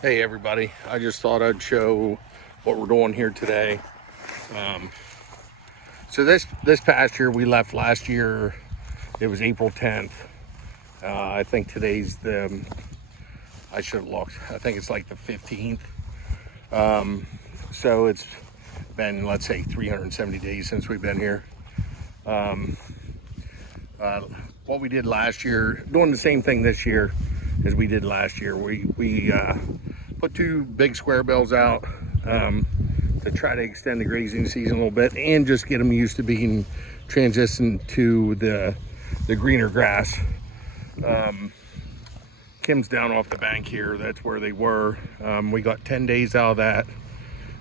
Hey everybody, I just thought I'd show what we're doing here today. Um, so this pasture we left last year. It was April 10th. I think today's I should have looked. I think it's like the 15th. So it's been, let's say, 370 days since we've been here. Um, uh, what we did last year, doing the same thing this year as we did last year. We put two big square bells out. To try to extend the grazing season a little bit and just get them used to being transitioned to the greener grass. Kim's down off the bank here. That's where they were. We got 10 days out of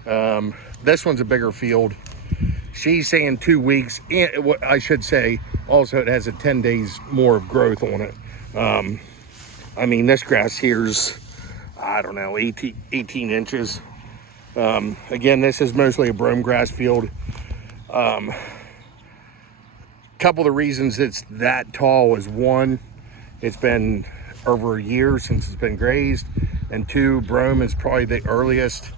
that. This one's a bigger field. She's saying 2 weeks. And what I should say, also it has a 10 days more of growth on it. I mean, this grass here's, I don't know, 18 inches. Again, this is mostly a brome grass field. Couple of the reasons it's that tall is one, it's been over a year since it's been grazed, and two, brome is probably the earliest,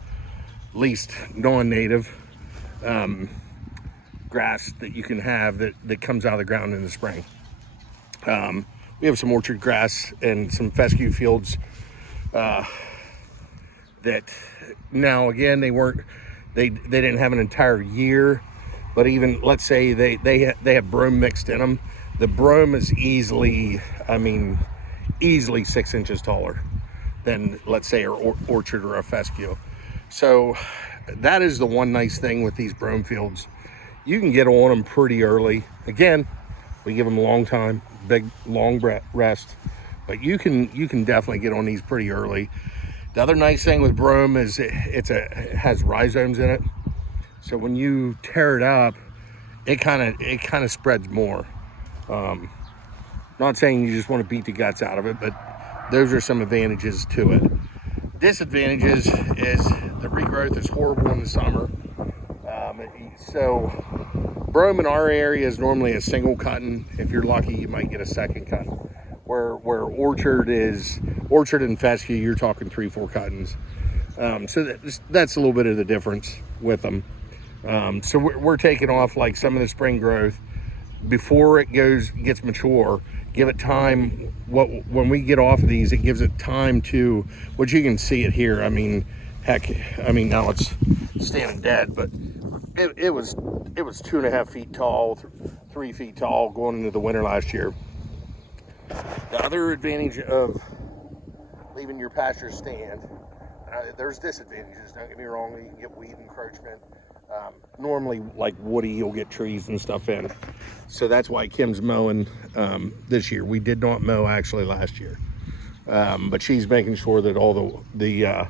least non-native grass that you can have that comes out of the ground in the spring. We have some orchard grass and some fescue fields that now again they didn't have an entire year, but even let's say they have brome mixed in them. The brome is easily 6 inches taller than, let's say, an orchard or a fescue. So that is the one nice thing with these brome fields. You can get on them pretty early. Again, we give them a long time, big long rest, but you can definitely get on these pretty early. The other nice thing with brome is it has rhizomes in it, so when you tear it up, it kind of spreads more. Not saying you just want to beat the guts out of it, but those are some advantages to it. Disadvantages is the regrowth is horrible in the summer. So brome in our area is normally a single cutting. If you're lucky, you might get a second cutting. Where orchard and fescue, you're talking 3-4 cuttings. So that's a little bit of the difference with them. So we're taking off like some of the spring growth before it gets mature. Give it time. When we get off of these, it gives it time to, which you can see it here. I mean, heck, now it's standing dead, but it was 2.5 feet tall, 3 feet tall going into the winter last year. The other advantage of leaving your pasture stand, there's disadvantages, don't get me wrong, you can get weed encroachment. Normally, like woody, you'll get trees and stuff in. So that's why Kim's mowing this year. We did not mow actually last year. But she's making sure that all the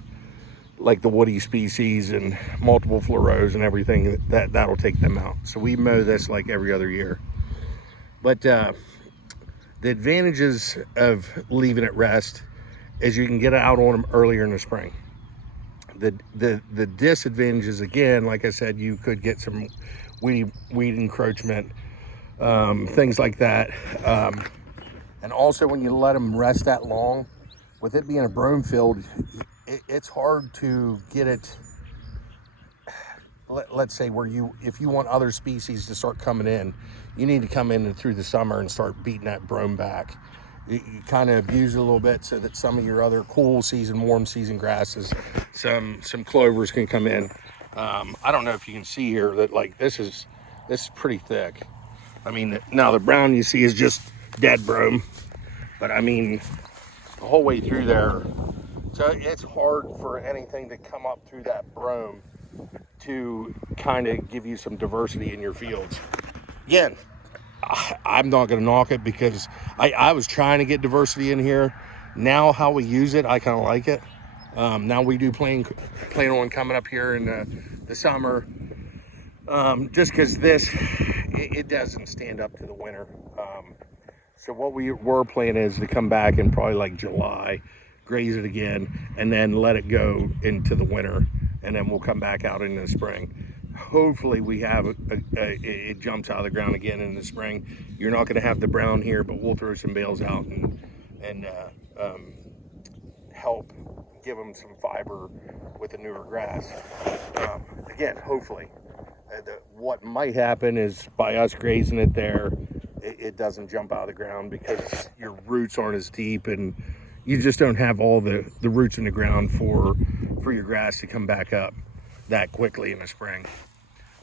like the woody species and multiple fluoros and everything, that'll take them out. So we mow this like every other year. But the advantages of leaving it rest is you can get out on them earlier in the spring. The disadvantages, again, like I said, you could get some weed encroachment, things like that. And also when you let them rest that long, with it being a brome field, it's hard to get it, let's say, if you want other species to start coming in, you need to come in through the summer and start beating that brome back. You kind of abuse it a little bit so that some of your other cool season, warm season grasses, some clovers can come in. I don't know if you can see here that like this is pretty thick. I mean, now the brown you see is just dead brome, but I mean the whole way through there. So it's hard for anything to come up through that brome to kind of give you some diversity in your fields. Again, I'm not going to knock it because I was trying to get diversity in here. Now how we use it, I kind of like it. Now we do plan on coming up here in the summer, just because it doesn't stand up to the winter. So what we were planning is to come back in probably like July, graze it again, and then let it go into the winter, and then we'll come back out in the spring. Hopefully we have it jumps out of the ground again in the spring. You're not going to have the brown here, but we'll throw some bales out and help give them some fiber with the newer grass. Again, hopefully. What might happen is by us grazing it there, it doesn't jump out of the ground because your roots aren't as deep and you just don't have all the roots in the ground for your grass to come back up that quickly in the spring.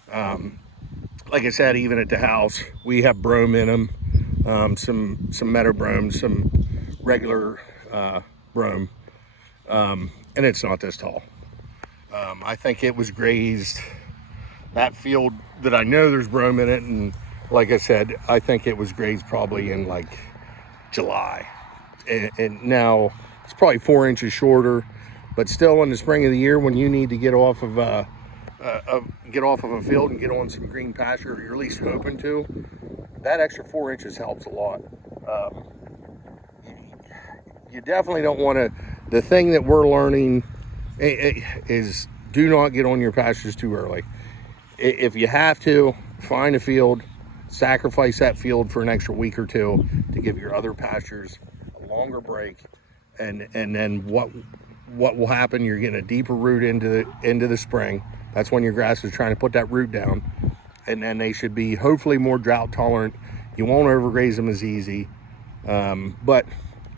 Like I said, even at the house, we have brome in them, some meadow brome, some regular brome, and it's not this tall. I think it was grazed, that field that I know there's brome in it, and like I said, I think it was grazed probably in like July. And now it's probably 4 inches shorter, but still in the spring of the year when you need to get off of a field and get on some green pasture, or you're at least hoping to, that extra 4 inches helps a lot. You definitely don't want to, the thing that we're learning is do not get on your pastures too early. If you have to, find a field, sacrifice that field for an extra week or two to give your other pastures a longer break, and then what will happen, you're getting a deeper root into the spring. That's when your grass is trying to put that root down, and then they should be hopefully more drought tolerant. You won't overgraze them as easy, but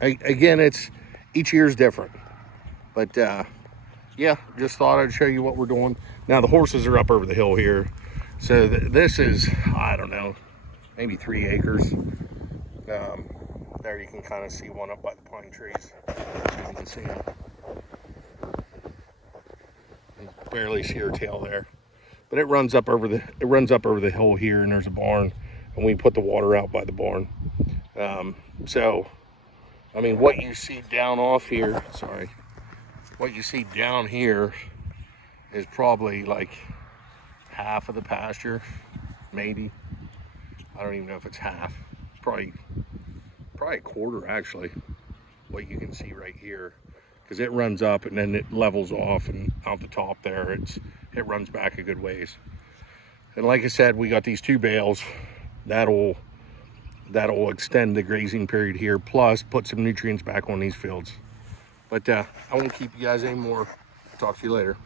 again, it's each year's different. But yeah, just thought I'd show you what we're doing. Now the horses are up over the hill here, so this is, I don't know, maybe 3 acres. There you can kind of see one up by the pine trees. You can see it. You can barely see her tail there, but it runs up over the hill here, and there's a barn, and we put the water out by the barn. So, I mean, what you see down off here, what you see down here is probably like half of the pasture, maybe. I don't even know if it's half. It's probably a quarter actually, what you can see right here, because it runs up and then it levels off, and out the top there it runs back a good ways. And like I said, we got these 2 bales that'll extend the grazing period here, plus put some nutrients back on these fields. But I won't keep you guys anymore. Talk to you later.